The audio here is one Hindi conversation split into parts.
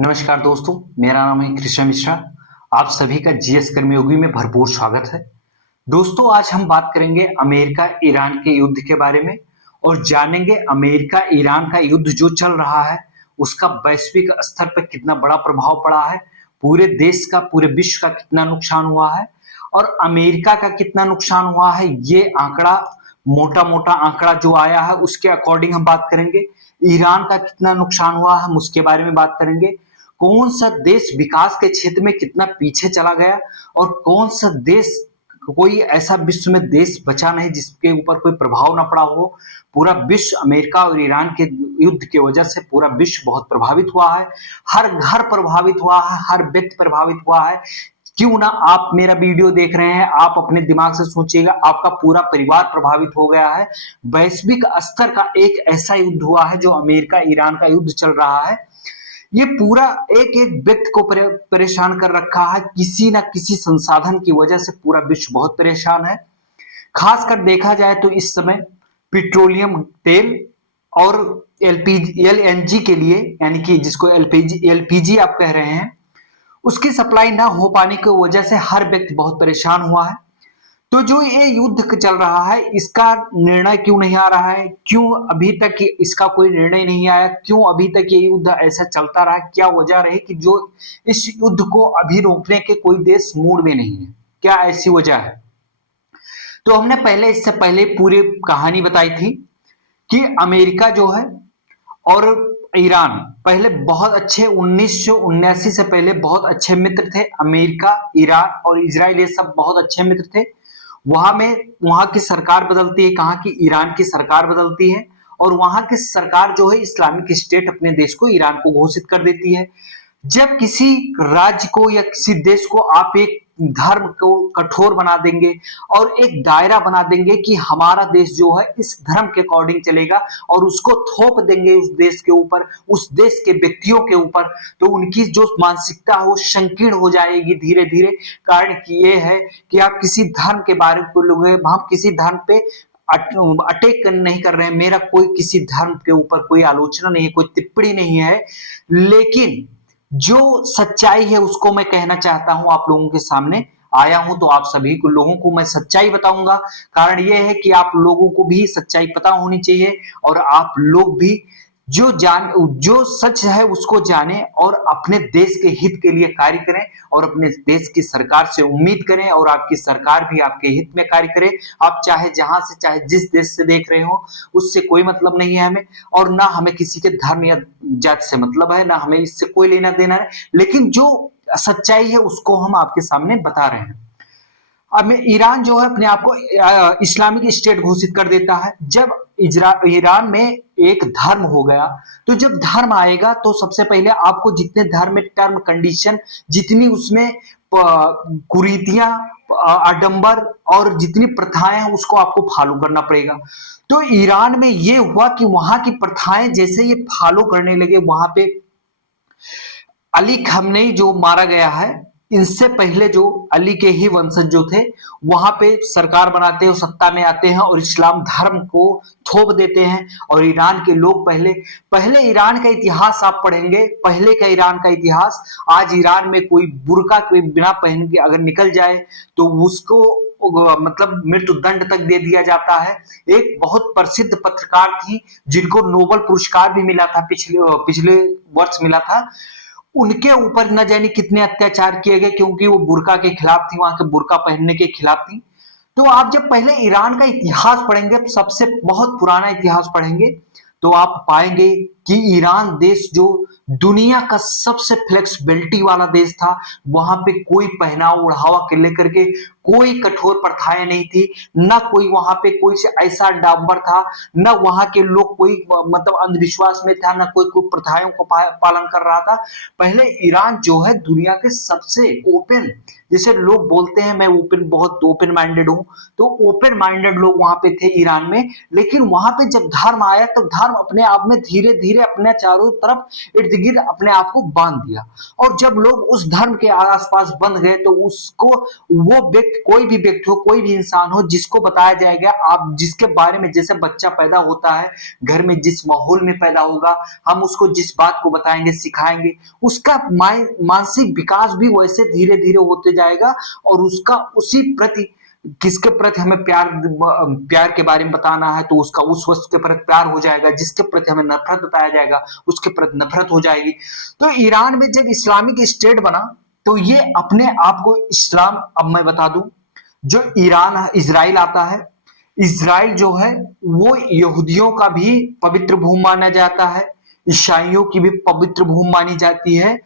नमस्कार दोस्तों, मेरा नाम है कृष्ण मिश्रा। आप सभी का जीएस कर्मयोगी में भरपूर स्वागत है। दोस्तों, आज हम बात करेंगे अमेरिका ईरान के युद्ध के बारे में और जानेंगे अमेरिका ईरान का युद्ध जो चल रहा है उसका वैश्विक स्तर पर कितना बड़ा प्रभाव पड़ा है, पूरे देश का, पूरे विश्व का कितना नुकसान हुआ है और अमेरिका का कितना नुकसान हुआ है। ये आंकड़ा, मोटा मोटा आंकड़ा जो आया है उसके अकॉर्डिंग हम बात करेंगे। ईरान का कितना नुकसान हुआ है हम उसके बारे में बात करेंगे। कौन सा देश विकास के क्षेत्र में कितना पीछे चला गया और कौन सा देश, कोई ऐसा विश्व में देश बचा नहीं जिसके ऊपर कोई प्रभाव ना पड़ा हो। पूरा विश्व अमेरिका और ईरान के युद्ध की वजह से पूरा विश्व बहुत प्रभावित हुआ है। हर घर प्रभावित हुआ है, हर व्यक्ति प्रभावित हुआ है। क्यों ना आप मेरा वीडियो देख रहे हैं, आप अपने दिमाग से सोचिएगा, आपका पूरा परिवार प्रभावित हो गया है। वैश्विक स्तर का एक ऐसा युद्ध हुआ है जो अमेरिका ईरान का युद्ध चल रहा है। ये पूरा एक एक व्यक्ति को परेशान कर रखा है। किसी ना किसी संसाधन की वजह से पूरा विश्व बहुत परेशान है। खासकर देखा जाए तो इस समय पेट्रोलियम तेल और एलएनजी के लिए, यानी कि जिसको एलपीजी आप कह रहे हैं, उसकी सप्लाई ना हो पाने की वजह से हर व्यक्ति बहुत परेशान हुआ है। तो जो ये युद्ध चल रहा है इसका निर्णय क्यों नहीं आ रहा है, क्यों अभी तक इसका कोई निर्णय नहीं आया, क्यों अभी तक ये युद्ध ऐसा चलता रहा, क्या वजह रही कि जो इस युद्ध को अभी रोकने के कोई देश मूड में नहीं है, क्या ऐसी वजह है। तो हमने इससे पहले पूरी कहानी बताई थी कि अमेरिका जो है और ईरान पहले बहुत अच्छे, 1979 से पहले बहुत अच्छे मित्र थे। अमेरिका, ईरान और इजराइल ये सब बहुत अच्छे मित्र थे। वहां की सरकार बदलती है, कहाँ की, ईरान की सरकार बदलती है और वहां की सरकार जो है इस्लामिक स्टेट अपने देश को, ईरान को घोषित कर देती है। जब किसी राज्य को या किसी देश को आप एक धर्म को कठोर बना देंगे और एक दायरा बना देंगे कि हमारा देश जो है इस धर्म के अकॉर्डिंग चलेगा और उसको थोप देंगे उस देश के ऊपर, उस देश के व्यक्तियों के ऊपर, तो उनकी जो मानसिकता है वो संकीर्ण हो जाएगी धीरे धीरे। कारण कि ये है कि आप किसी धर्म के बारे में लोग, हम किसी धर्म पे अटैक नहीं कर रहे हैं, मेरा कोई किसी धर्म के ऊपर कोई आलोचना नहीं है, कोई टिप्पणी नहीं है, लेकिन जो सच्चाई है उसको मैं कहना चाहता हूं, आप लोगों के सामने आया हूं तो आप सभी को, लोगों को मैं सच्चाई बताऊंगा। कारण यह है कि आप लोगों को भी सच्चाई पता होनी चाहिए और आप लोग भी जो सच है उसको जाने और अपने देश के हित के लिए कार्य करें और अपने देश की सरकार से उम्मीद करें और आपकी सरकार भी आपके हित में कार्य करे। आप चाहे जहां से, चाहे जिस देश से देख रहे हो, उससे कोई मतलब नहीं है हमें, और ना हमें किसी के धर्म या जाति से मतलब है, ना हमें इससे कोई लेना देना है, लेकिन जो सच्चाई है उसको हम आपके सामने बता रहे हैं। अब ईरान जो है अपने आप को इस्लामिक स्टेट घोषित कर देता है। जब ईरान में एक धर्म हो गया, तो जब धर्म आएगा तो सबसे पहले आपको जितने धर्म में टर्म कंडीशन, जितनी उसमें कुरीतियां, आडंबर और जितनी प्रथाएं हैं उसको आपको फॉलो करना पड़ेगा। तो ईरान में ये हुआ कि वहां की प्रथाएं जैसे ये फॉलो करने लगे, वहां पे अली खamenei जो मारा गया है, इनसे पहले जो अली के ही वंशज जो थे वहां पे सरकार बनाते हैं, सत्ता में आते हैं और इस्लाम धर्म को थोप देते हैं। और ईरान के लोग पहले ईरान का इतिहास आप पढ़ेंगे, पहले का ईरान का इतिहास, आज ईरान में कोई बुर्का के बिना पहन के अगर निकल जाए तो उसको मतलब मृत्यु दंड तक दे दिया जाता है। एक बहुत प्रसिद्ध पत्रकार थी जिनको नोबेल पुरस्कार भी मिला था, पिछले वर्ष मिला था, उनके ऊपर न जाने कितने अत्याचार किए गए क्योंकि वो बुर्का के खिलाफ थी, वहां के बुर्का पहनने के खिलाफ थी। तो आप जब पहले ईरान का इतिहास पढ़ेंगे, सबसे बहुत पुराना इतिहास पढ़ेंगे, तो आप पाएंगे कि ईरान देश जो दुनिया का सबसे फ्लेक्सिबिलिटी वाला देश था, वहां पे कोई पहनावा ओढ़ावा के लेकर के कोई कठोर प्रथाएं नहीं थी, ना कोई वहां पे कोई ऐसा डांबर था, ना वहां के लोग कोई मतलब अंधविश्वास में था, ना कोई प्रथाओं को पालन कर रहा था। पहले ईरान जो है दुनिया के सबसे ओपन, जैसे लोग बोलते हैं मैं बहुत ओपन माइंडेड हूं, तो ओपन माइंडेड लोग वहां पे थे ईरान में। लेकिन वहां पे जब धर्म आया तो धर्म अपने आप में धीरे धीरे अपने चारों तरफ इर्द गिर्द अपने आप को बांध दिया, और जब लोग उस धर्म के आसपास बंध गए तो उसको वो व्यक्ति कोई भी व्यक्ति हो, कोई भी इंसान हो, जिसको बताया जाएगा, आप जिसके बारे में, जैसे बच्चा पैदा होता है घर में, जिस माहौल में पैदा होगा, हम उसको जिस बात को बताएंगे, सिखाएंगे, उसका मानसिक विकास भी वैसे धीरे धीरे होते जाएगा। और उसका उसी प्रति, किसके प्रति हमें प्यार के बारे में बताना है तो उसका उस वस्तु के प्रति प्यार हो जाएगा, जिसके प्रति हमें नफरत बताया जाएगा उसके प्रति नफरत हो जाएगी। तो ईरान में जब इस्लामिक स्टेट बना तो ये अपने आप को इस्लाम, अब मैं बता दूं, जो ईरान इजराइल आता है, इजराइल जो है वो यहूदियों का भी पवित्र भूमि माना जाता है, ईसाइयों की भी पवित्र भूमि मानी जाती है,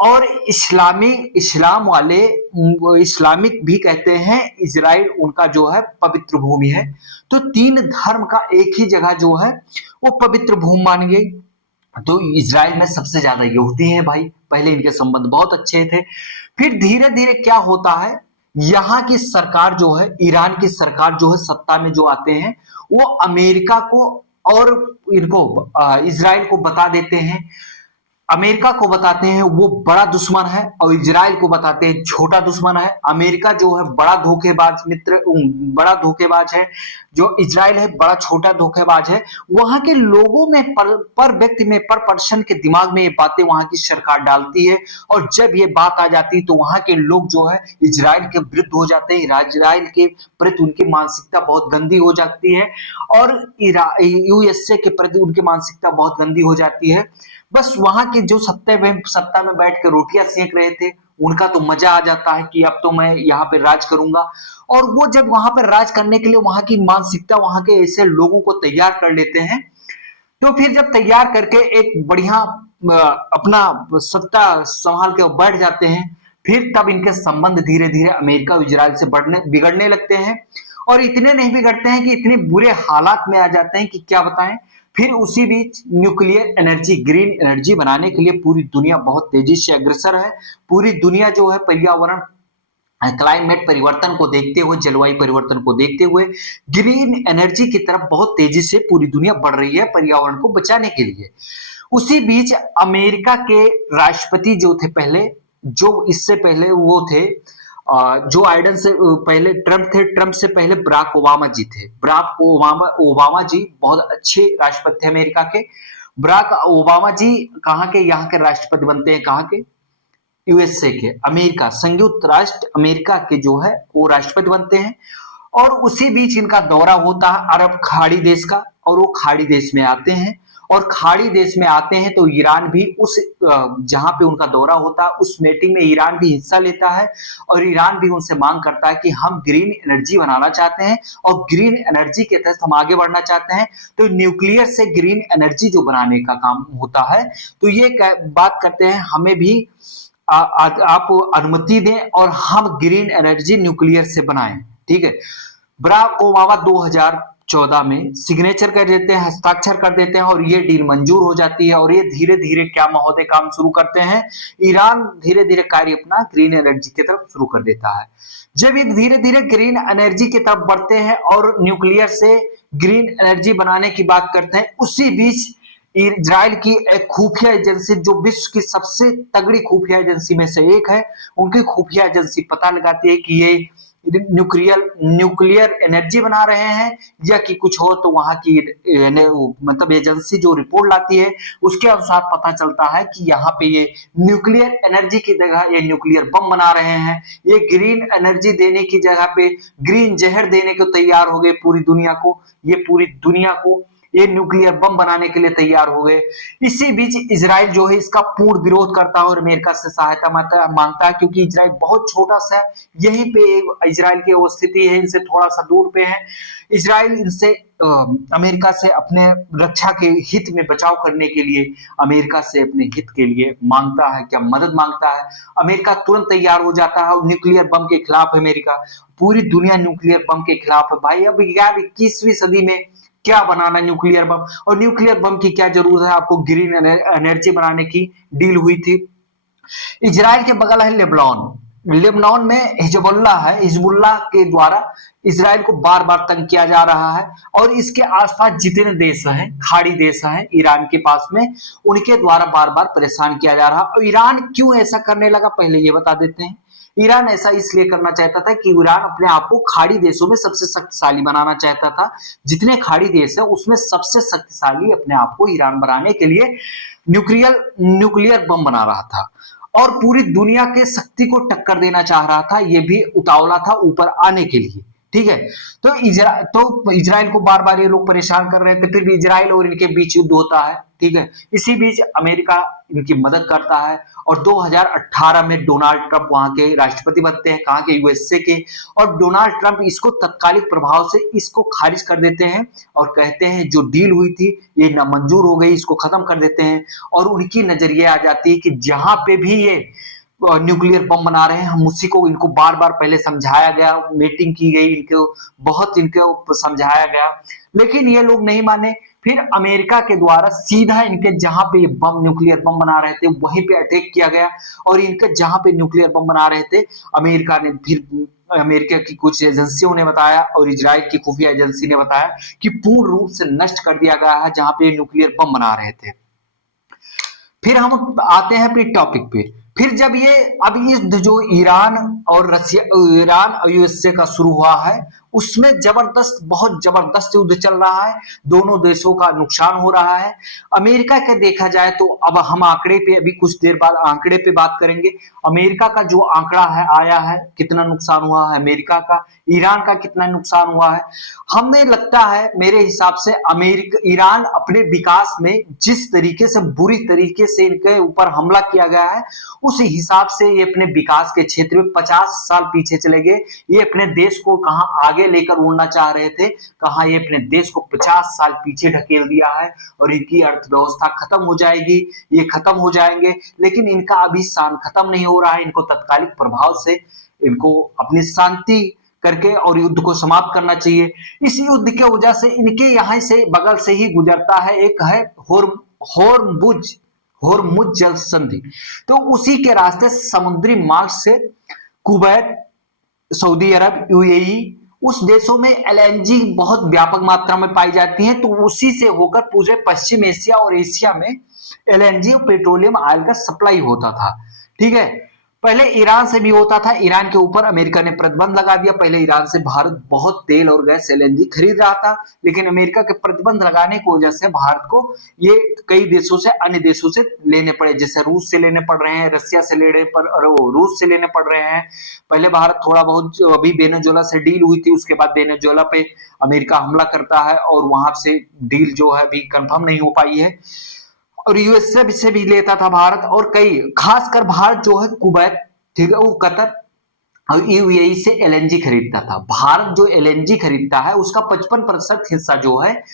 और इस्लाम वाले इस्लामिक भी कहते हैं इजराइल उनका जो है पवित्र भूमि है। तो तीन धर्म का एक ही जगह जो है वो पवित्र भूमि मान गई। तो इजराइल में सबसे ज्यादा यहूदी हैं भाई, पहले इनके संबंध बहुत अच्छे थे। फिर धीरे धीरे क्या होता है, यहाँ की सरकार जो है, ईरान की सरकार जो है, सत्ता में जो आते हैं वो अमेरिका को और इनको इजराइल को बता देते हैं, अमेरिका को बताते हैं वो बड़ा दुश्मन है और इजराइल को बताते हैं छोटा दुश्मन है। अमेरिका जो है बड़ा धोखेबाज मित्र, बड़ा धोखेबाज है, जो इजराइल है बड़ा छोटा धोखेबाज है। वहां के लोगों में, पर व्यक्ति में, पर पर्सन के दिमाग में ये बातें वहां की सरकार डालती है, और जब ये बात आ जाती है तो वहां के लोग जो है इजराइल के विरुद्ध हो जाते हैं, इजराइल के प्रति उनकी मानसिकता बहुत गंदी हो जाती है, और यूएसए के प्रति उनकी मानसिकता बहुत गंदी हो जाती है। बस वहां के जो सत्ता में बैठ के रोटियां सेक रहे थे, उनका तो मजा आ जाता है कि अब तो मैं यहाँ पे राज करूंगा। और वो जब वहां पे राज करने के लिए वहां की मानसिकता, वहां के ऐसे लोगों को तैयार कर लेते हैं, तो फिर जब तैयार करके एक बढ़िया अपना सत्ता संभाल के बैठ जाते हैं, फिर तब इनके संबंध धीरे धीरे अमेरिका और इजराइल से बिगड़ने लगते हैं। और इतने नहीं बिगड़ते हैं कि इतने बुरे हालात में आ जाते हैं कि क्या बताएं। फिर उसी बीच न्यूक्लियर एनर्जी, ग्रीन एनर्जी बनाने के लिए पूरी दुनिया बहुत तेजी से अग्रसर है। पूरी दुनिया जो है पर्यावरण, क्लाइमेट परिवर्तन को देखते हुए, जलवायु परिवर्तन को देखते हुए ग्रीन एनर्जी की तरफ बहुत तेजी से पूरी दुनिया बढ़ रही है पर्यावरण को बचाने के लिए। उसी बीच अमेरिका के राष्ट्रपति जो थे पहले, जो इससे पहले वो थे जो आइडन से पहले ट्रंप थे, ट्रंप से पहले बराक ओबामा जी थे। बराक ओबामा जी बहुत अच्छे राष्ट्रपति थे अमेरिका के। बराक ओबामा जी कहाँ के, यहाँ के राष्ट्रपति बनते हैं, कहाँ के, यूएसए के, अमेरिका, संयुक्त राष्ट्र अमेरिका के जो है वो राष्ट्रपति बनते हैं। और उसी बीच इनका दौरा होता है अरब खाड़ी देश का, और वो खाड़ी देश में आते हैं। और खाड़ी देश में आते हैं तो ईरान भी उस जहां पे उनका दौरा होता है उस मीटिंग में ईरान भी हिस्सा लेता है, और ईरान भी उनसे मांग करता है कि हम ग्रीन एनर्जी बनाना चाहते हैं और ग्रीन एनर्जी के तहत हम आगे बढ़ना चाहते हैं। तो न्यूक्लियर से ग्रीन एनर्जी जो बनाने का काम होता है, तो ये बात करते हैं हमें भी आप अनुमति दें और हम ग्रीन एनर्जी न्यूक्लियर से बनाएं, ठीक है। बराक ओबामा 2014 में सिग्नेचर कर देते हैं, हस्ताक्षर कर देते हैं, और ये डील मंजूर हो जाती है। और ये धीरे धीरे क्या महोदय काम शुरू करते हैं, ईरान धीरे धीरे कार्य अपना ग्रीन एनर्जी की तरफ शुरू कर देता है। जब ये धीरे धीरे ग्रीन एनर्जी की तरफ बढ़ते हैं और न्यूक्लियर से ग्रीन एनर्जी बनाने की बात करते हैं, उसी बीच इजराइल की एक खुफिया एजेंसी, जो विश्व की सबसे तगड़ी खुफिया एजेंसी में से एक है, उनकी खुफिया एजेंसी पता लगाती है कि ये न्यूक्लियर एनर्जी बना रहे हैं या कि कुछ हो। तो वहां की मतलब एजेंसी जो रिपोर्ट लाती है उसके अनुसार पता चलता है कि यहाँ पे ये न्यूक्लियर एनर्जी की जगह ये न्यूक्लियर बम बना रहे हैं। ये ग्रीन एनर्जी देने की जगह पे ग्रीन जहर देने को तैयार हो गए पूरी दुनिया को। ये पूरी दुनिया को ये न्यूक्लियर बम बनाने के लिए तैयार हो गए। इसी बीच इजराइल जो है इसका पूर्ण विरोध करता है और अमेरिका से सहायता मांगता है, क्योंकि इजराइल बहुत छोटा सा है, यहीं पे इजराइल की वो स्थिति है, इनसे थोड़ा सा दूर पे है। इजराइल इनसे अमेरिका से अपने रक्षा के हित में बचाव करने के लिए अमेरिका से अपने हित के लिए मांगता है, क्या मदद मांगता है। अमेरिका तुरंत तैयार हो जाता है, न्यूक्लियर बम के खिलाफ अमेरिका, पूरी दुनिया न्यूक्लियर बम के खिलाफ है भाई। अब यार 21वीं सदी में क्या बनाना न्यूक्लियर बम, और न्यूक्लियर बम की क्या जरूरत है आपको, ग्रीन एनर्जी बनाने की डील हुई थी। इजराइल के बगल है लेबनान। लेबनान में हिजबुल्लाह है, हिजबुल्लाह के द्वारा इजराइल को बार बार तंग किया जा रहा है, और इसके आसपास जितने देश हैं, खाड़ी देश हैं ईरान के पास में, उनके द्वारा बार बार परेशान किया जा रहा है। और ईरान क्यों ऐसा करने लगा पहले ये बता देते हैं। ईरान ऐसा इसलिए करना चाहता था कि ईरान अपने आप को खाड़ी देशों में सबसे शक्तिशाली बनाना चाहता था। जितने खाड़ी देश है उसमें सबसे शक्तिशाली अपने आप को ईरान बनाने के लिए न्यूक्लियर न्यूक्लियर बम बना रहा था और पूरी दुनिया के शक्ति को टक्कर देना चाह रहा था। ये भी उतावला था ऊपर आने के लिए, ठीक है। तो इजराइल को बार बार ये लोग परेशान कर रहे थे, फिर भी इजराइल और इनके बीच युद्ध होता है, ठीक है। इसी बीच अमेरिका इनकी मदद करता है और 2018 में डोनाल्ड ट्रंप वहां के राष्ट्रपति बनते हैं, कहां के, यूएसए के। और डोनाल्ड ट्रंप इसको तत्कालिक प्रभाव से इसको खारिज कर देते हैं और कहते हैं जो डील हुई थी ये नामंजूर हो गई, इसको खत्म कर देते हैं। और उनकी नजरिए आ जाती है कि जहां पे भी ये न्यूक्लियर बम बना रहे हैं हम उसी को, इनको बार बार पहले समझाया गया, मीटिंग की गई, इनको बहुत इनको समझाया गया, लेकिन ये लोग नहीं माने। फिर अमेरिका के द्वारा सीधा इनके जहां पे ये बम न्यूक्लियर बम बना रहे थे वहीं पे अटैक किया गया और इनके जहां पे न्यूक्लियर बम बना रहे थे अमेरिका ने फिर अमेरिका की कुछ एजेंसियों ने बताया और इजराइल की खुफिया एजेंसी ने बताया कि पूर्ण रूप से नष्ट कर दिया गया है जहां पे न्यूक्लियर बम बना रहे थे। फिर हम आते हैं अपने टॉपिक पे। फिर जब ये अब युद्ध जो ईरान और रशिया, ईरान और यूएसए का शुरू हुआ है उसमें जबरदस्त, बहुत जबरदस्त युद्ध चल रहा है, दोनों देशों का नुकसान हो रहा है। अमेरिका का देखा जाए तो अब हम आंकड़े पे अभी कुछ देर बाद आंकड़े पे बात करेंगे। अमेरिका का जो आंकड़ा है आया है, कितना नुकसान हुआ है अमेरिका का, ईरान का कितना नुकसान हुआ है। हमें लगता है मेरे हिसाब से अमेरिका, ईरान अपने विकास में जिस तरीके से बुरी तरीके से इनके ऊपर हमला किया गया है उस हिसाब से ये अपने विकास के क्षेत्र में 50 साल पीछे चले गए। ये अपने देश को कहां आगे लेकर उड़ना चाह रहे थे, कहां ये अपने देश को 50 साल पीछे ढकेल दिया है और इनकी अर्थव्यवस्था खत्म हो जाएगी, ये खत्म हो जाएंगे। लेकिन इनका अभी शान खत्म नहीं हो रहा है, इनको तत्कालिक प्रभाव से इनको अपनी शांति करके और युद्ध को समाप्त करना चाहिए। इस युद्ध के वजह से इनके यहाँ से बगल से ही गुजरता है, एक है होर्मुज जल संधि। तो उसी के रास्ते समुद्री मार्ग से कुवैत, सऊदी अरब, यूएई, उस देशों में एलएनजी बहुत व्यापक मात्रा में पाई जाती है। तो उसी से होकर पूरे पश्चिम एशिया और एशिया में एलएनजी और पेट्रोलियम ऑयल का सप्लाई होता था, ठीक है। पहले ईरान से भी होता था, ईरान के ऊपर अमेरिका ने प्रतिबंध लगा दिया। पहले ईरान से भारत बहुत तेल और गैस एलएनजी खरीद रहा था, लेकिन अमेरिका के प्रतिबंध लगाने की वजह से भारत को ये कई देशों से, अन्य देशों से लेने पड़े, जैसे रूस से लेने पड़ रहे हैं, रशिया से लेने पड़, रूस से लेने पड़ रहे हैं। पहले भारत थोड़ा बहुत, अभी वेनेजुएला से डील हुई थी, उसके बाद वेनेजुएला पे अमेरिका हमला करता है और वहां से डील जो है अभी कंफर्म नहीं हो पाई है। और यूएसए से भी लेता था भारत, और कई, खासकर भारत जो है कुवैत, ठीक है, वो कतर और यूएई से एलएनजी खरीदता था। भारत जो एलएनजी खरीदता है उसका 55% हिस्सा जो है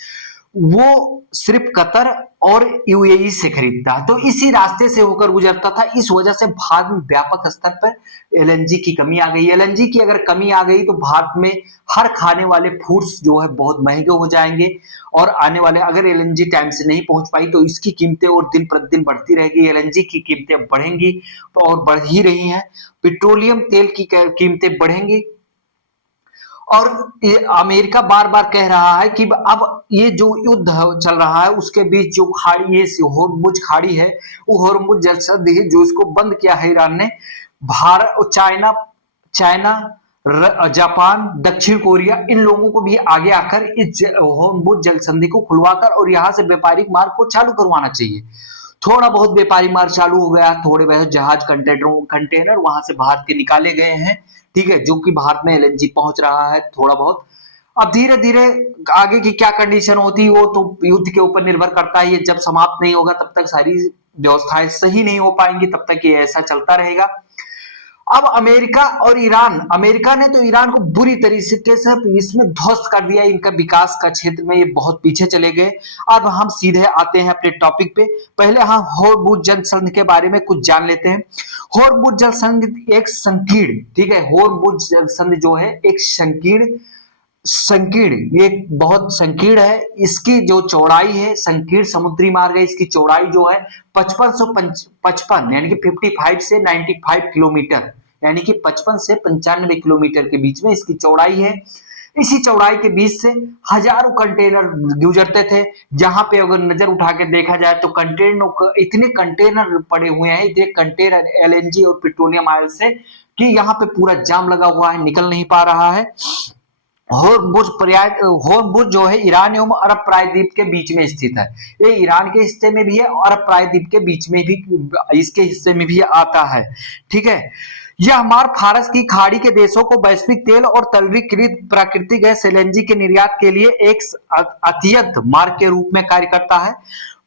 वो सिर्फ कतर और यूएई से खरीदता है। तो इसी रास्ते से होकर गुजरता था, इस वजह से भारत में व्यापक स्तर पर एलएनजी की कमी आ गई। एलएनजी की अगर कमी आ गई तो भारत में हर खाने वाले फूड्स जो है बहुत महंगे हो जाएंगे और आने वाले, अगर एलएनजी टाइम से नहीं पहुंच पाई तो इसकी कीमतें और दिन प्रतिदिन बढ़ती रहेगी, एलएनजी की कीमतें बढ़ेंगी और बढ़ ही रही हैं। पेट्रोलियम तेल की कीमतें बढ़ेंगी और ये अमेरिका बार बार कह रहा है कि अब ये जो युद्ध चल रहा है उसके बीच जो खाड़ी है, होर्मुज खाड़ी है, वो होर्मुज जलसंधि है जो इसको बंद किया है ईरान ने। भारत, चाइना, जापान, दक्षिण कोरिया, इन लोगों को भी आगे आकर इस होर्मुज जलसंधि को खुलवाकर और यहाँ से व्यापारिक मार्ग को चालू करवाना चाहिए। थोड़ा बहुत व्यापारिक मार्ग चालू हो गया, थोड़े बहुत जहाज, कंटेनर वहां से भारत के निकाले गए हैं, ठीक है, जो कि भारत में एलएनजी पहुंच रहा है थोड़ा बहुत। अब धीरे धीरे आगे की क्या कंडीशन होती है वो तो युद्ध के ऊपर निर्भर करता है। ये जब समाप्त नहीं होगा तब तक सारी व्यवस्थाएं सही नहीं हो पाएंगी, तब तक ये ऐसा चलता रहेगा। अब अमेरिका और ईरान, अमेरिका ने तो ईरान को बुरी तरीके से इसमें ध्वस्त कर दिया, इनका विकास का क्षेत्र में ये बहुत पीछे चले गए। अब हम सीधे आते हैं अपने टॉपिक पे। पहले हम होर्मुज जलसंधि के बारे में कुछ जान लेते हैं। होर्मुज जलसंधि एक संकीर्ण, ठीक है, होर्मुज जलसंधि जो है एक संकीर्ण, ये बहुत संकीर्ण है। इसकी जो चौड़ाई है, संकीर्ण समुद्री मार्ग है, इसकी चौड़ाई जो है 5555 यानी कि 55 से 95 किलोमीटर, यानी कि 55 से 95 किलोमीटर के बीच में इसकी चौड़ाई है। इसी चौड़ाई के बीच से हजारों कंटेनर गुजरते थे। जहां पे अगर नजर उठा के देखा जाए तो कंटेनर, इतने कंटेनर पड़े हुए हैं, इतने कंटेनर एलएनजी और पेट्रोलियम ऑयल से कि यहाँ पे पूरा जाम लगा हुआ है, निकल नहीं पा रहा है। होर्मुज जो है ईरान एवं अरब प्रायद्वीप के बीच में स्थित है। ये ईरान के हिस्से में भी है और अरब प्रायद्वीप के बीच में भी, इसके हिस्से में भी आता है। ठीक है, यह हमारे फारस की खाड़ी के देशों को वैश्विक तेल और तैलवीकृत प्राकृतिक गैस एलएनजी के निर्यात के लिए एक अत्यंत मार्ग के रूप में कार्य करता है।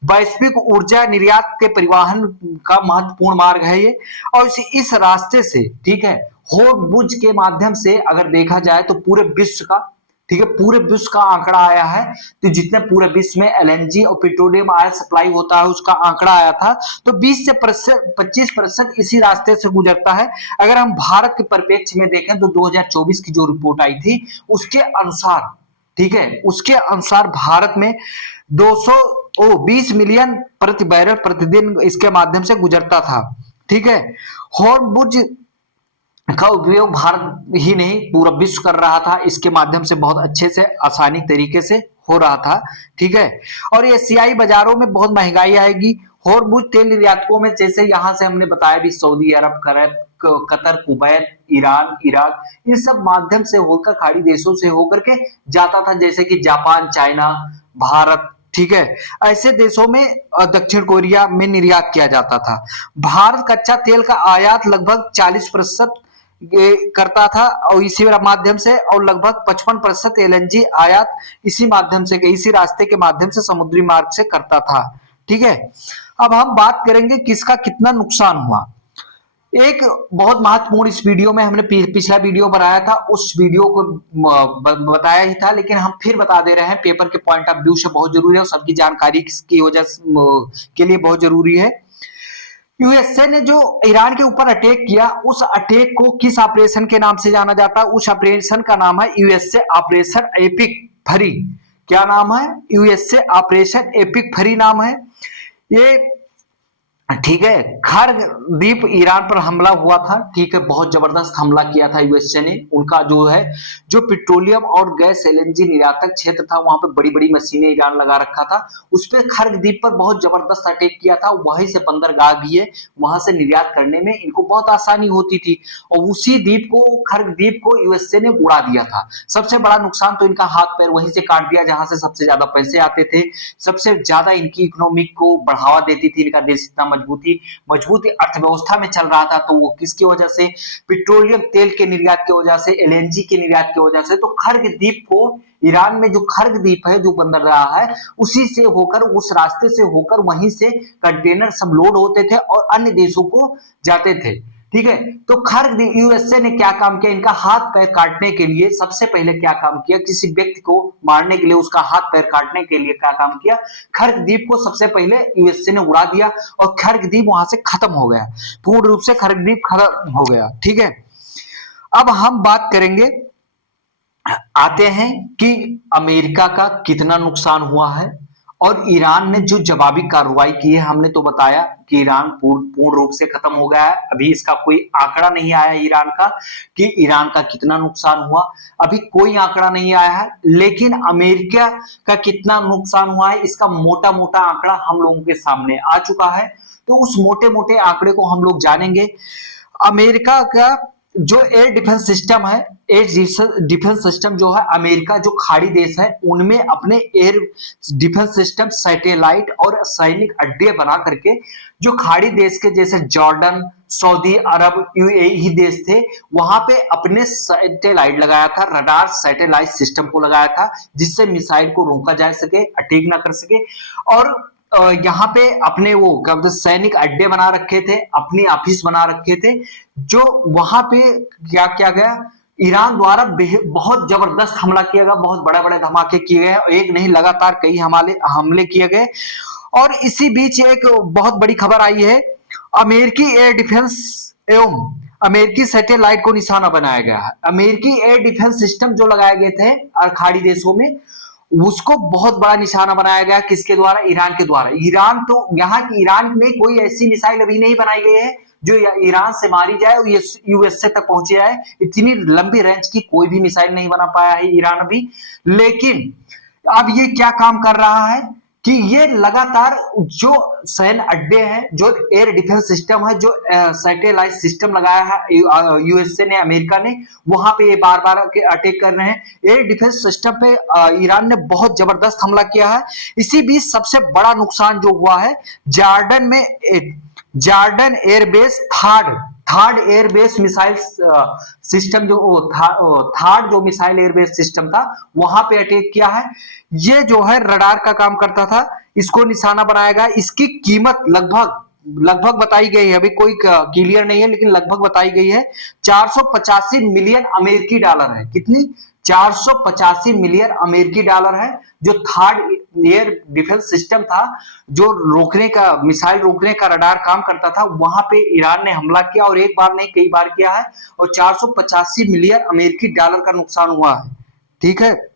वैश्विक ऊर्जा निर्यात के परिवहन का महत्वपूर्ण मार्ग है ये, और इस रास्ते से, ठीक है, होर्मुज के माध्यम से अगर देखा जाए तो पूरे विश्व का, ठीक है, पूरे विश्व का आंकड़ा आया है। तो जितने पूरे विश्व में एलएनजी और पेट्रोलियम ऑयल सप्लाई होता है उसका आंकड़ा आया था, तो 20 से 25% इसी रास्ते से गुजरता है। अगर हम भारत के परिप्रेक्ष्य में देखें तो 2024 की जो रिपोर्ट आई थी उसके अनुसार, ठीक है, उसके अनुसार भारत में 20 मिलियन प्रति बैरल प्रतिदिन इसके माध्यम से गुजरता था। ठीक है, होर्मुज का उपयोग भारत ही नहीं पूरा विश्व कर रहा था, इसके माध्यम से बहुत अच्छे से आसानी तरीके से हो रहा था। ठीक है, और एशियाई बाजारों में बहुत महंगाई आएगी। होर्मुज तेल निर्यातकों में जैसे यहां से हमने बताया भी सऊदी अरब, कतर, कुवैत, ईरान, इराक, इन सब माध्यम से होकर खाड़ी देशों से होकर के जाता था, जैसे कि जापान, चाइना, भारत। ठीक है, ऐसे देशों में, दक्षिण कोरिया में निर्यात किया जाता था। भारत कच्चा तेल का आयात लगभग 40% करता था और इसी माध्यम से, और लगभग 55% एलएनजी आयात इसी माध्यम से, इसी रास्ते के माध्यम से, समुद्री मार्ग से करता था। ठीक है, अब हम बात करेंगे किसका कितना नुकसान हुआ। एक बहुत महत्वपूर्ण, इस वीडियो में हमने पिछला वीडियो बनाया था, उस वीडियो को बताया ही था, लेकिन हम फिर बता दे रहे हैं, पेपर के पॉइंट ऑफ व्यू से बहुत जरूरी है और सबकी जानकारी की वजह के लिए बहुत जरूरी है। यूएसए ने जो ईरान के ऊपर अटैक किया, उस अटैक को किस ऑपरेशन के नाम से जाना जाता है? उस ऑपरेशन का नाम है यूएसए ऑपरेशन एपिक फरी। क्या नाम है? यूएसए ऑपरेशन एपिक फरी नाम है ये। ठीक है, खर्ग द्वीप ईरान पर हमला हुआ था। ठीक है, बहुत जबरदस्त हमला किया था यूएसए ने। उनका जो है, जो पेट्रोलियम और गैस एलएनजी निर्यातक क्षेत्र था, वहां पे बड़ी बड़ी मशीनें ईरान लगा रखा था, उस पर खर्ग द्वीप पर बहुत जबरदस्त अटैक किया था। वहीं से बंदरगाह भी है, वहां से निर्यात करने में इनको बहुत आसानी होती थी, और उसी द्वीप को, खर्ग द्वीप को यूएसए ने उड़ा दिया था। सबसे बड़ा नुकसान तो इनका हाथ पैर वहीं से काट दिया जहां से सबसे ज्यादा पैसे आते थे, सबसे ज्यादा इनकी इकोनॉमिक को बढ़ावा देती थी। इनका देश इतना मजबूती अर्थव्यवस्था में चल रहा था, तो वो किसकी वजह से? पेट्रोलियम तेल के निर्यात की वजह से, एलएनजी के निर्यात की वजह से। तो खर्ग द्वीप को, ईरान में जो खर्ग द्वीप है जो बन रहा है, उसी से होकर, उस रास्ते से होकर, वहीं से कंटेनर सब लोड होते थे और अन्य देशों को जाते थे। ठीक है, तो खर्ग यूएसए ने क्या काम किया? इनका हाथ पैर काटने के लिए सबसे पहले क्या काम किया? किसी व्यक्ति को मारने के लिए, उसका हाथ पैर काटने के लिए क्या काम किया? खर्ग द्वीप को सबसे पहले यूएसए ने उड़ा दिया और खर्ग द्वीप वहां से खत्म हो गया, पूर्ण रूप से खर्ग द्वीप खत्म हो गया। ठीक है, अब हम बात करेंगे, आते हैं कि अमेरिका का कितना नुकसान हुआ है और ईरान ने जो जवाबी कार्रवाई की है। हमने तो बताया कि ईरान पूर्ण रूप से खत्म हो गया है। अभी इसका कोई आंकड़ा नहीं आया ईरान का कि ईरान का कितना नुकसान हुआ, अभी कोई आंकड़ा नहीं आया है। लेकिन अमेरिका का कितना नुकसान हुआ है, इसका मोटा मोटा आंकड़ा हम लोगों के सामने आ चुका है। तो उस मोटे मोटे आंकड़े को हम लोग जानेंगे। अमेरिका का जो एयर डिफेंस सिस्टम है, एयर डिफेंस सिस्टम जो है, अमेरिका जो खाड़ी देश है उनमें अपने एयर डिफेंस सिस्टम, सैटेलाइट और सैनिक अड्डे बना करके, जो खाड़ी देश के जैसे जॉर्डन, सऊदी अरब, यूएई देश थे, वहां पे अपने सैटेलाइट लगाया था, रडार सैटेलाइट सिस्टम को लगाया था, जिससे मिसाइल को रोका जा सके, अटैक ना कर सके। और यहाँ पे अपने वो क्या बोलते सैनिक अड्डे बना रखे थे, अपनी ऑफिस बना रखे थे, जो वहां पे क्या किया गया, ईरान द्वारा बहुत जबरदस्त हमला किया गया, बहुत बड़े बड़े धमाके किए गए, एक नहीं लगातार कई हमले किए गए। और इसी बीच एक बहुत बड़ी खबर आई है, अमेरिकी एयर डिफेंस एवं अमेरिकी सैटेलाइट को निशाना बनाया गया है। अमेरिकी एयर डिफेंस सिस्टम जो लगाए गए थे खाड़ी देशों में, उसको बहुत बड़ा निशाना बनाया गया। किसके द्वारा? ईरान के द्वारा। ईरान तो, यहाँ की ईरान में कोई ऐसी मिसाइल अभी नहीं बनाई गई है जो ईरान से मारी जाए और यूएसए तक पहुंचे जाए। इतनी लंबी रेंज की कोई भी मिसाइल नहीं बना पाया है ईरान अभी। लेकिन अब ये क्या काम कर रहा है कि ये लगातार जो सैन्य अड्डे हैं, जो एयर डिफेंस सिस्टम है, जो सैटेलाइट सिस्टम लगाया है यूएसए ने, अमेरिका ने, वहां पे ये बार बार अटैक कर रहे हैं। एयर डिफेंस सिस्टम पे ईरान ने बहुत जबरदस्त हमला किया है। इसी बीच सबसे बड़ा नुकसान जो हुआ है जॉर्डन में, Jordan airbase third third airbase missile system, जो थर्ड जो मिसाइल एयरबेस सिस्टम था, वहां पे अटैक किया है। ये जो है रडार का काम करता था, इसको निशाना बनाया गया। इसकी कीमत लगभग लगभग बताई गई है, अभी कोई क्लियर नहीं है, लेकिन लगभग बताई गई है 485 मिलियन अमेरिकी डॉलर है। कितनी? 485 मिलियन अमेरिकी डॉलर है। जो थर्ड एयर डिफेंस सिस्टम था, जो रोकने का, मिसाइल रोकने का रडार काम करता था, वहां पे ईरान ने हमला किया, और एक बार नहीं कई बार किया है, और 485 मिलियन अमेरिकी डॉलर का नुकसान हुआ है। ठीक है,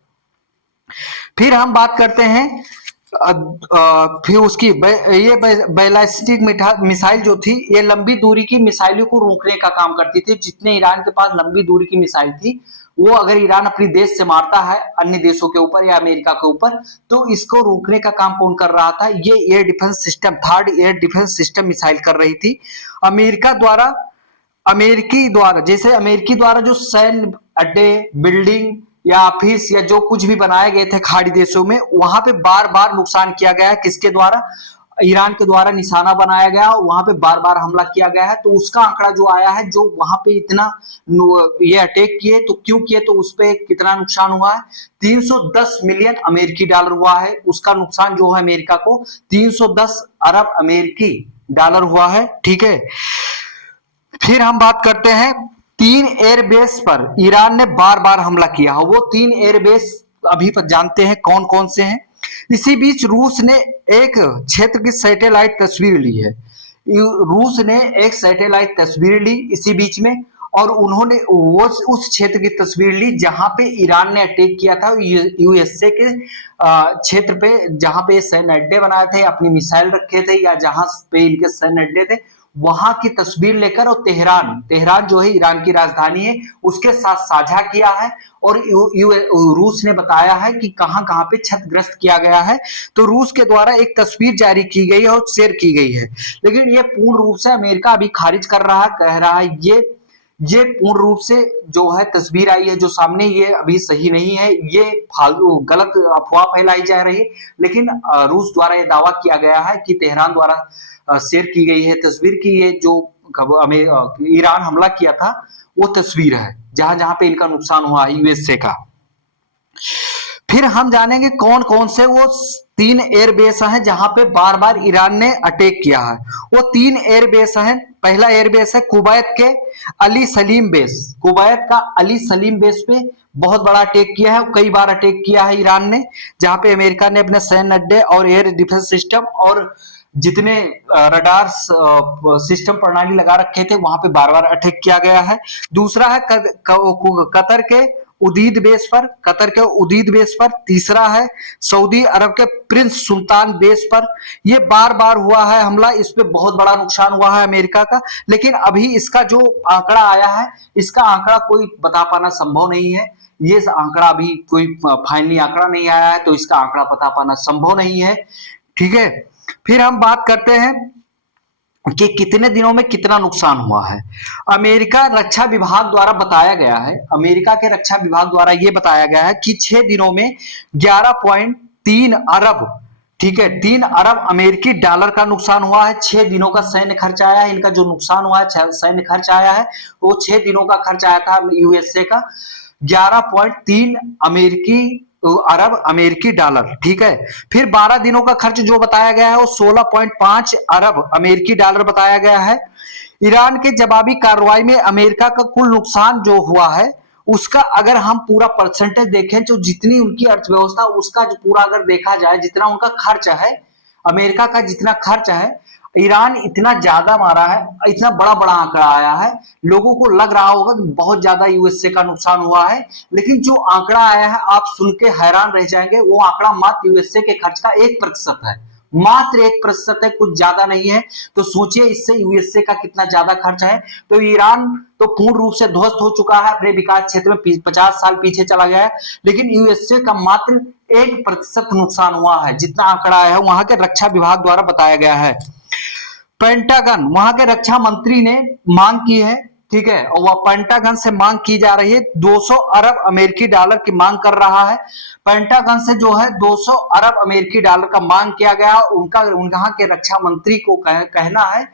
फिर हम बात करते हैं फिर उसकी ये बैलिस्टिक मिसाइल जो थी, ये लंबी दूरी की मिसाइलों को रोकने का काम करती थी। जितने ईरान के पास लंबी दूरी की मिसाइल थी, वो अगर ईरान अपनी देश से मारता है अन्य देशों के ऊपर या अमेरिका के ऊपर, तो इसको रोकने का काम कौन कर रहा था? ये air defence system, third air defence system missile कर रही थी। अमेरिका द्वारा जैसे अमेरिकी द्वारा जो सैन्य अड्डे, बिल्डिंग या ऑफिस या जो कुछ भी बनाए गए थे खाड़ी देशों में, वहां पे बार बार नुकसान किया गया है। किसके द्वारा? ईरान के द्वारा निशाना बनाया गया, वहां पे बार बार हमला किया गया है। तो उसका आंकड़ा जो आया है, जो वहां पे इतना ये अटैक किए, तो क्यों किए, तो उस पे कितना नुकसान हुआ है? 310 मिलियन अमेरिकी डॉलर हुआ है। उसका नुकसान जो है अमेरिका को 310 अरब अमेरिकी डॉलर हुआ है। ठीक है, फिर हम बात करते हैं 3 एयरबेस पर ईरान ने बार बार हमला किया है। वो 3 एयरबेस अभी तक जानते हैं कौन कौन से हैं। इसी बीच रूस ने एक क्षेत्र की सैटेलाइट तस्वीर ली है। रूस ने एक सैटेलाइट तस्वीर ली इसी बीच में, और उन्होंने वो उस क्षेत्र की तस्वीर ली जहां पे ईरान ने अटैक किया था, यूएसए के क्षेत्र पे, जहां पे सैन्य अड्डे बनाए थे, अपनी मिसाइल रखे थे, या जहां पे इनके सैन्य अड्डे थे, वहां की तस्वीर लेकर, और तेहरान जो है ईरान की राजधानी है, उसके साथ साझा किया है। और रूस ने बताया है कि कहां कहां पे क्षतिग्रस्त किया गया है। तो रूस के द्वारा एक तस्वीर जारी की गई है और शेयर की गई है, लेकिन ये पूर्ण रूप से अमेरिका अभी खारिज कर रहा है, कह रहा है ये पूर्ण रूप से जो है तस्वीर आई है जो सामने, ये अभी सही नहीं है, ये फालतू गलत अफवाह फैलाई जा रही है। लेकिन रूस द्वारा यह दावा किया गया है कि तेहरान द्वारा शेयर की गई है तस्वीर की, ये जो ईरान हमला किया था वो तस्वीर है, जहां जहां पे इनका नुकसान हुआ है यूएसए का। फिर हम जानेंगे कौन कौन से वो 3 एयरबेस हैं जहां पे बार बार ईरान ने अटैक किया है। वो 3 एयरबेस हैं। पहला एयरबेस है कुवैत के अली सलीम बेस। कुवैत का अली सलीम बेस पे बहुत बड़ा अटैक किया है, कई बार अटैक किया है ईरान ने, जहां पे अमेरिका ने अपने सैन्य अड्डे और एयर डिफेंस सिस्टम और जितने रडार सिस्टम प्रणाली लगा रखे थे, वहां पे बार बार अटैक किया गया है। दूसरा है कतर के उदीद बेस पर, कतर के उदीद बेस पर। तीसरा है सऊदी अरब के प्रिंस सुल्तान बेस पर। ये बार बार हुआ है हमला, इस पे बहुत बड़ा नुकसान हुआ है अमेरिका का। लेकिन अभी इसका जो आंकड़ा आया है, इसका आंकड़ा कोई बता पाना संभव नहीं है। ये आंकड़ा अभी कोई फाइनली आंकड़ा नहीं आया है, तो इसका आंकड़ा बता पाना संभव नहीं है। ठीक है, फिर हम बात करते हैं कि कितने दिनों में कितना नुकसान हुआ है। अमेरिका रक्षा विभाग द्वारा बताया गया है, अमेरिका के रक्षा विभाग द्वारा यह बताया गया है कि 6 दिनों में 11.3 अरब, ठीक है, 3 अरब अमेरिकी डॉलर का नुकसान हुआ है। 6 दिनों का सैन्य खर्च आया है, इनका जो नुकसान हुआ है सैन्य खर्च आया है, वो 6 दिनों का खर्च आया था यूएसए का 11.3 अरब अमेरिकी डॉलर। ठीक है, फिर 12 दिनों का खर्च जो बताया गया है वो 16.5 अरब अमेरिकी डॉलर बताया गया है। ईरान के जवाबी कार्रवाई में अमेरिका का कुल नुकसान जो हुआ है, उसका अगर हम पूरा परसेंटेज देखें, जो जितनी उनकी अर्थव्यवस्था, उसका जो पूरा अगर देखा जाए, जितना उनका खर्च है, अमेरिका का जितना खर्च है, ईरान इतना ज्यादा मारा है, इतना बड़ा बड़ा आंकड़ा आया है। लोगों को लग रहा होगा कि बहुत ज्यादा यूएसए का नुकसान हुआ है, लेकिन जो आंकड़ा आया है आप सुन के हैरान रह जाएंगे। वो आंकड़ा मात्र यूएसए के खर्च का 1% है। मात्र 1% है, कुछ ज्यादा नहीं है। तो सोचिए इससे यूएसए का कितना ज्यादा खर्च है। तो ईरान तो पूर्ण रूप से ध्वस्त हो चुका है, अपने विकास क्षेत्र में 50 साल पीछे चला गया है, लेकिन यूएसए का मात्र 1% नुकसान हुआ है, जितना आंकड़ा है वहां के रक्षा विभाग द्वारा बताया गया है। पेंटागन, वहां के रक्षा मंत्री ने मांग की है, ठीक है, और वह पेंटागन से मांग की जा रही है, 200 अरब अमेरिकी डॉलर की मांग कर रहा है। पेंटागन से जो है 200 अरब अमेरिकी डॉलर का मांग किया गया। उनका वहां के रक्षा मंत्री को कहना है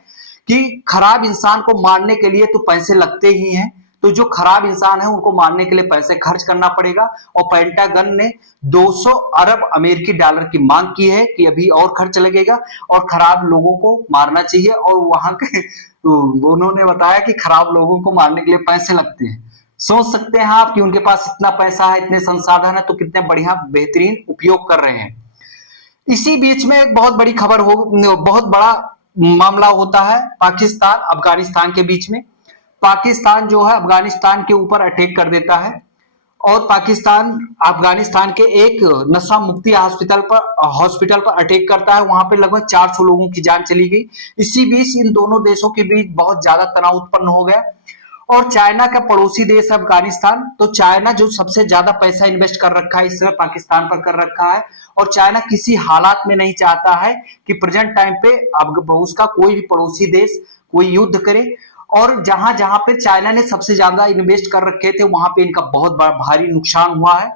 कि खराब इंसान को मारने के लिए तो पैसे लगते ही हैं, तो जो खराब इंसान है उनको मारने के लिए पैसे खर्च करना पड़ेगा। और पेंटागन ने 200 अरब अमेरिकी डॉलर की मांग की है कि अभी और खर्च लगेगा और खराब लोगों को मारना चाहिए। और वहां के उन्होंने बताया कि खराब लोगों को मारने के लिए पैसे लगते हैं। सोच सकते हैं आप कि उनके पास इतना पैसा है, इतने संसाधन है, तो कितने बढ़िया बेहतरीन उपयोग कर रहे हैं। इसी बीच में एक बहुत बड़ी खबर हो, बहुत बड़ा मामला होता है पाकिस्तान अफगानिस्तान के बीच में। पाकिस्तान जो है अफगानिस्तान के ऊपर अटैक कर देता है और पाकिस्तान अफगानिस्तान के एक नशा मुक्ति हॉस्पिटल पर अटैक करता है। वहां पे लगभग 400 लोगों की जान चली गई। इसी बीच इन दोनों देशों के बीच बहुत ज्यादा तनाव उत्पन्न हो गया। और चाइना का पड़ोसी देश है अफगानिस्तान, तो चाइना जो सबसे ज्यादा पैसा इन्वेस्ट कर रखा है इस समय पाकिस्तान पर कर रखा है। और चाइना किसी हालात में नहीं चाहता है कि प्रेजेंट टाइम पे अब उसका कोई भी पड़ोसी देश कोई युद्ध करे। और जहां जहां पे चाइना ने सबसे ज्यादा इन्वेस्ट कर रखे थे वहां पे इनका बहुत बड़ा भारी नुकसान हुआ है।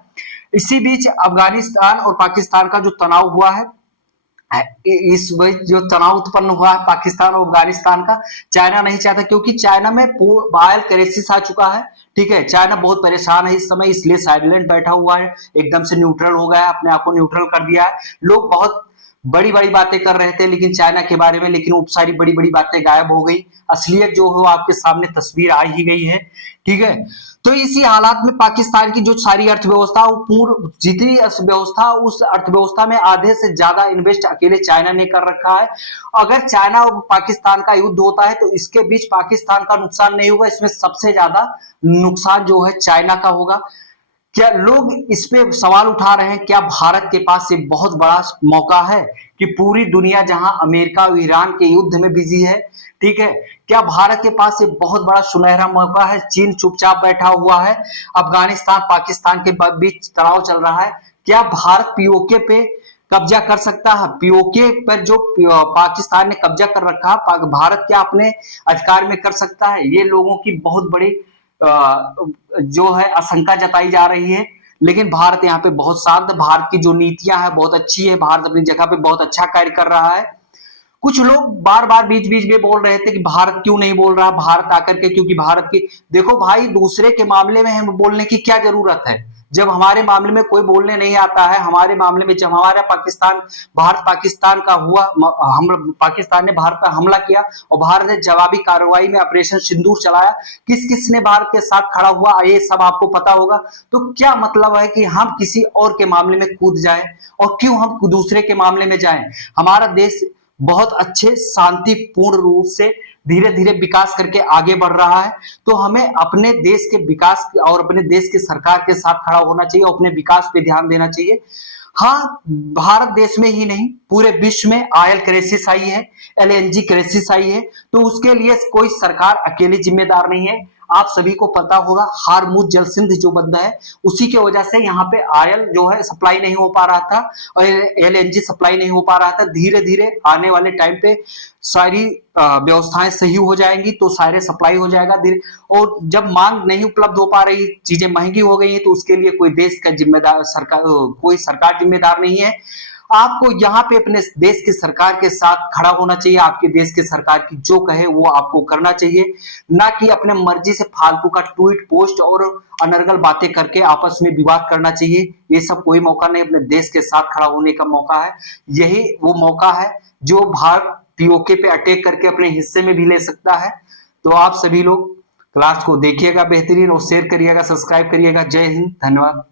इसी बीच अफगानिस्तान और पाकिस्तान का जो तनाव हुआ है, इस बीच जो तनाव उत्पन्न हुआ है पाकिस्तान और अफगानिस्तान का, चाइना नहीं चाहता, क्योंकि चाइना में ऑयल क्राइसिस आ चुका है। ठीक है, चाइना बहुत परेशान है इस समय, इसलिए साइलेंट बैठा हुआ है, एकदम से न्यूट्रल हो गया है, अपने आप को न्यूट्रल कर दिया है। लोग बहुत बड़ी बड़ी बातें कर रहे थे लेकिन चाइना के बारे में, लेकिन वो सारी बड़ी बड़ी बातें गायब हो गई। असलियत जो है आपके सामने तस्वीर आ ही गई है। ठीक है, तो इसी हालात में पाकिस्तान की जो सारी अर्थव्यवस्था, वो पूर्ण जितनी अर्थव्यवस्था, उस अर्थव्यवस्था में आधे से ज्यादा इन्वेस्ट अकेले चाइना ने कर रखा है। अगर चाइना और पाकिस्तान का युद्ध होता है तो इसके बीच पाकिस्तान का नुकसान नहीं होगा, इसमें सबसे ज्यादा नुकसान जो है चाइना का होगा। क्या लोग इस पे सवाल उठा रहे हैं, क्या भारत के पास ये बहुत बड़ा मौका है कि पूरी दुनिया जहां अमेरिका और ईरान के युद्ध में बिजी है, ठीक है, क्या भारत के पास ये बहुत बड़ा सुनहरा मौका है? चीन चुपचाप बैठा हुआ है, अफगानिस्तान पाकिस्तान के बीच तनाव चल रहा है, क्या भारत पीओके पे कब्जा कर सकता है? पीओके पर जो पाकिस्तान ने कब्जा कर रखा है, भारत क्या अपने अधिकार में कर सकता है? ये लोगों की बहुत बड़ी जो है आशंका जताई जा रही है। लेकिन भारत यहाँ पे बहुत शांत, भारत की जो नीतियां है बहुत अच्छी है, भारत अपनी जगह पे बहुत अच्छा कार्य कर रहा है। कुछ लोग बार बार बीच बीच में बोल रहे थे कि भारत क्यों नहीं बोल रहा, भारत आकर के, क्योंकि भारत की, देखो भाई, दूसरे के मामले में हम बोलने की क्या जरूरत है जब हमारे मामले में कोई बोलने नहीं आता है। हमारे मामले में जब हमारा भारत पाकिस्तान का हुआ, हम पाकिस्तान ने भारत पर हमला किया और भारत ने जवाबी कार्रवाई में ऑपरेशन सिंदूर चलाया, किस किस ने भारत के साथ खड़ा हुआ ये सब आपको पता होगा। तो क्या मतलब है कि हम किसी और के मामले में कूद जाएं, और क्यों हम दूसरे के मामले में जाएं? हमारा देश बहुत अच्छे शांतिपूर्ण रूप से धीरे धीरे विकास करके आगे बढ़ रहा है। तो हमें अपने देश के विकास और अपने देश की सरकार के साथ खड़ा होना चाहिए और अपने विकास पे ध्यान देना चाहिए। हाँ, भारत देश में ही नहीं पूरे विश्व में ऑयल क्राइसिस आई है, एलएनजी क्राइसिस आई है, तो उसके लिए कोई सरकार अकेली जिम्मेदार नहीं है। आप सभी को पता होगा हारमुज जलसंधि जो बंदा है, उसी की वजह से यहाँ पे ऑयल जो है सप्लाई नहीं हो पा रहा था और एलएनजी सप्लाई नहीं हो पा रहा था। धीरे धीरे आने वाले टाइम पे सारी व्यवस्थाएं सही हो जाएंगी तो सारे सप्लाई हो जाएगा धीरे। और जब मांग नहीं उपलब्ध हो पा रही, चीजें महंगी हो गई है, तो उसके लिए कोई देश का जिम्मेदार कोई सरकार जिम्मेदार नहीं है। आपको यहाँ पे अपने देश की सरकार के साथ खड़ा होना चाहिए, आपके देश की सरकार की जो कहे वो आपको करना चाहिए, ना कि अपने मर्जी से फालतू का ट्वीट पोस्ट और अनर्गल बातें करके आपस में विवाद करना चाहिए। ये सब कोई मौका नहीं, अपने देश के साथ खड़ा होने का मौका है। यही वो मौका है जो भारत पीओके पे अटैक करके अपने हिस्से में भी ले सकता है। तो आप सभी लोग क्लास को देखिएगा बेहतरीन और शेयर करिएगा, सब्सक्राइब करिएगा। जय हिंद, धन्यवाद।